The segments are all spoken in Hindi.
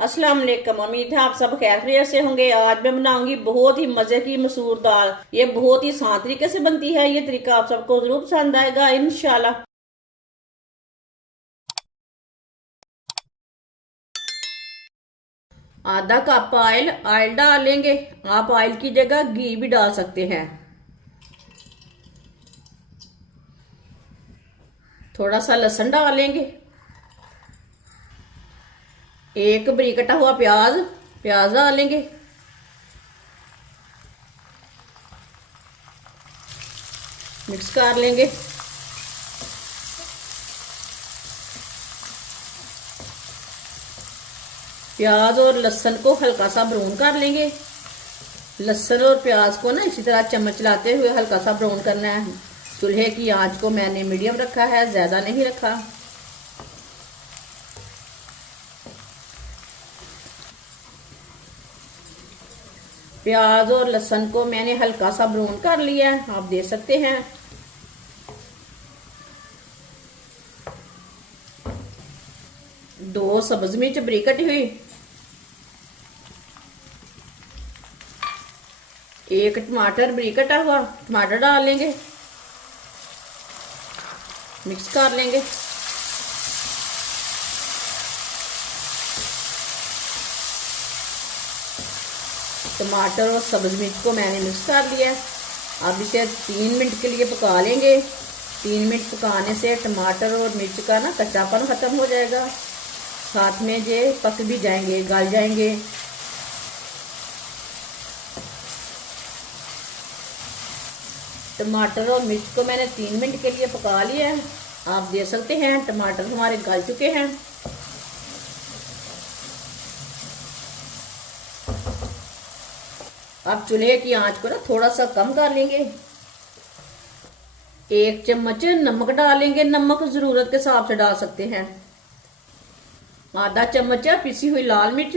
अस्सलाम वालेकुम। उम्मीद है आप सब खैरियत से होंगे। आज मैं बनाऊंगी बहुत ही मजे की मसूर दाल। ये बहुत ही आसान तरीके से बनती है। ये तरीका आप सबको जरूर पसंद आएगा इंशाल्लाह। आधा कप ऑयल डालेंगे। आप ऑयल की जगह घी भी डाल सकते हैं। थोड़ा सा लहसुन डालेंगे। एक बारीक कटा हुआ प्याज प्याज डालेंगे। मिक्स कर लेंगे। प्याज और लहसुन को हल्का सा ब्राउन कर लेंगे। लहसुन और प्याज को ना इसी तरह चम्मच चलाते हुए हल्का सा ब्राउन करना है। चूल्हे की आंच को मैंने मीडियम रखा है, ज्यादा नहीं रखा। प्याज और लहसुन को मैंने हल्का सा ब्राउन कर लिया है, आप देख सकते हैं। दो सब्ज मिर्च बारीक कटी हुई, एक टमाटर बारीक कटा हुआ टमाटर डाल लेंगे। मिक्स कर लेंगे। टमाटर और सब्ज मिर्च को मैंने मिक्स कर लिया। अब इसे 3 मिनट के लिए पका लेंगे। 3 मिनट पकाने से टमाटर और मिर्च का ना कच्चापन खत्म हो जाएगा। साथ में ये पक भी जाएंगे, गल जाएंगे। टमाटर और मिर्च को मैंने 3 मिनट के लिए पका लिया है। आप देख सकते हैं टमाटर हमारे गल चुके हैं। अब चूल्हे की आंच को ना थोड़ा सा कम कर लेंगे। 1 चम्मच नमक डालेंगे। नमक जरूरत के हिसाब से डाल सकते हैं। आधा चम्मच पिसी हुई लाल मिर्च,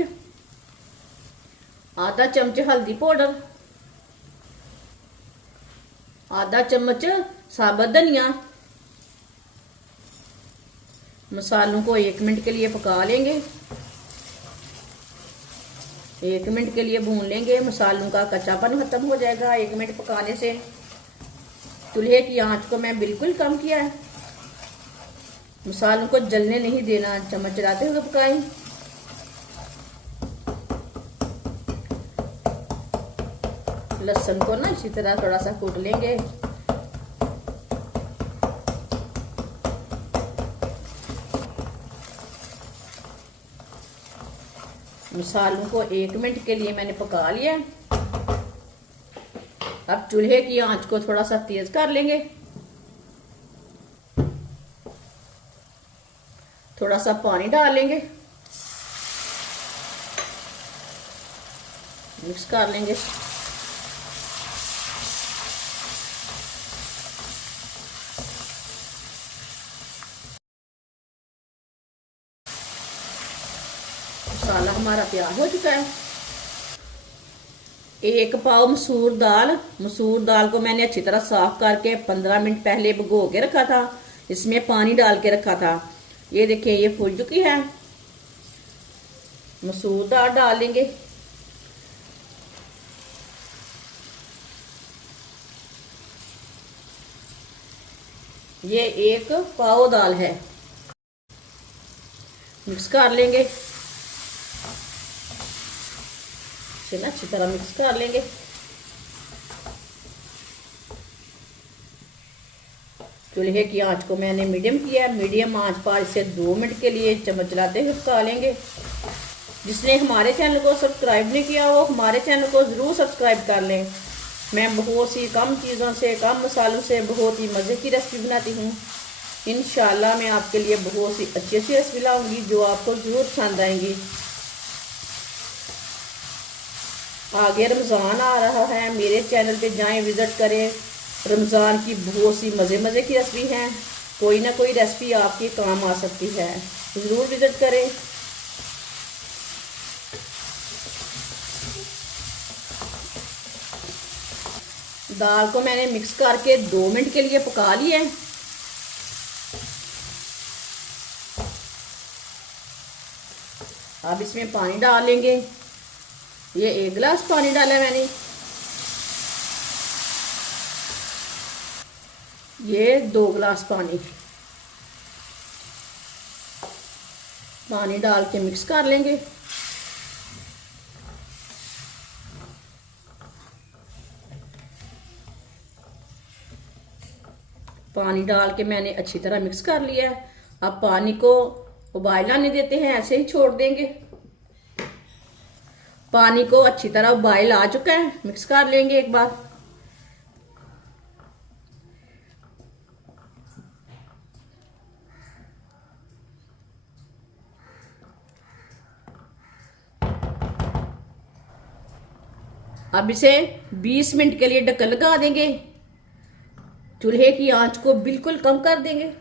आधा चम्मच हल्दी पाउडर, आधा चम्मच साबुत धनिया। मसालों को 1 मिनट के लिए पका लेंगे। 1 मिनट के लिए भून लेंगे। मसालों का कच्चापन खत्म हो जाएगा 1 मिनट पकाने से। चूल्हे की आंच को मैं बिल्कुल कम किया है। मसालों को जलने नहीं देना, चम्मच चलाते हुए पकाएं। लहसुन को ना इसी तरह थोड़ा सा कूट लेंगे। मसालों को 1 मिनट के लिए मैंने पका लिया। अब चूल्हे की आंच को थोड़ा सा तेज कर लेंगे। थोड़ा सा पानी डालेंगे, मिक्स कर लेंगे। मसाला हमारा तैयार हो चुका है। 1 पाव मसूर दाल को मैंने अच्छी तरह साफ करके 15 मिनट पहले भिगो के रखा था। इसमें पानी डाल के रखा था। ये देखिए ये फूल चुकी है। मसूर दाल डालेंगे। ये 1 पाव दाल है। मिक्स कर लेंगे। इसे ना अच्छी तरह मिक्स कर लेंगे। चूल्हे की आंच को मैंने मीडियम किया है। मीडियम आंच पर इसे 2 मिनट के लिए चम्मच चलाते हुए पका लेंगे। जिसने हमारे चैनल को सब्सक्राइब नहीं किया वो हमारे चैनल को ज़रूर सब्सक्राइब कर लें। मैं बहुत सी कम चीज़ों से, कम मसालों से बहुत ही मज़े की रेसिपी बनाती हूँ। इंशाल्लाह मैं आपके लिए बहुत सी अच्छी अच्छी रेसिपी लाऊंगी जो आपको ज़रूर पसंद आएंगी। आगे रमज़ान आ रहा है, मेरे चैनल पे जाएं, विज़िट करें। रमज़ान की बहुत सी मज़े की रेसिपी हैं। कोई ना कोई रेसिपी आपके काम आ सकती है, ज़रूर विज़िट करें। दाल को मैंने मिक्स करके 2 मिनट के लिए पका लिया है। अब इसमें पानी डाल लेंगे। ये 1 गिलास पानी डाला मैंने। ये 2 गिलास पानी डाल के मिक्स कर लेंगे। पानी डाल के मैंने अच्छी तरह मिक्स कर लिया है। अब पानी को उबाल आने देते हैं, ऐसे ही छोड़ देंगे। पानी को अच्छी तरह उबाल आ चुका है, मिक्स कर लेंगे एक बार। अब इसे 20 मिनट के लिए ढक्कन लगा देंगे। चूल्हे की आंच को बिल्कुल कम कर देंगे।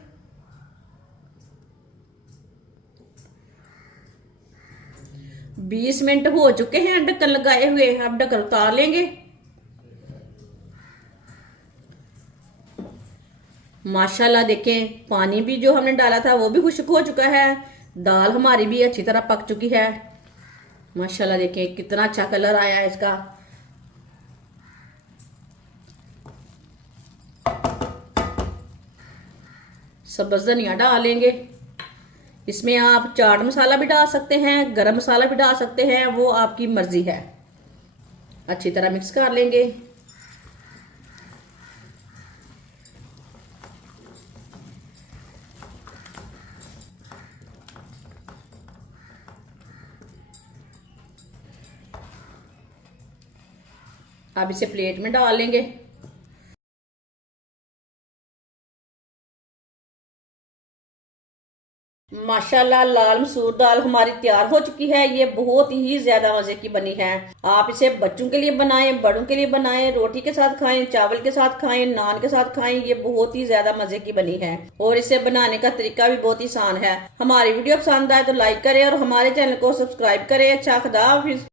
बीस मिनट हो चुके हैं ढक्कन लगाए हुए। अब ढक्कन उतार लेंगे। माशाल्लाह देखें, पानी भी जो हमने डाला था वो भी खुश्क हो चुका है। दाल हमारी भी अच्छी तरह पक चुकी है। माशाल्लाह देखें कितना अच्छा कलर आया है इसका। सब्ज धनिया डालेंगे। इसमें आप चाट मसाला भी डाल सकते हैं, गरम मसाला भी डाल सकते हैं, वो आपकी मर्जी है। अच्छी तरह मिक्स कर लेंगे। अब इसे प्लेट में डाल लेंगे। माशाल्लाह लाल मसूर दाल हमारी तैयार हो चुकी है। ये बहुत ही ज्यादा मजे की बनी है। आप इसे बच्चों के लिए बनाएं, बड़ों के लिए बनाएं, रोटी के साथ खाएं, चावल के साथ खाएं, नान के साथ खाएं। ये बहुत ही ज्यादा मजे की बनी है और इसे बनाने का तरीका भी बहुत ही आसान है। हमारी वीडियो पसंद आए तो लाइक करें और हमारे चैनल को सब्सक्राइब करें। अच्छा खुदा हाफिज।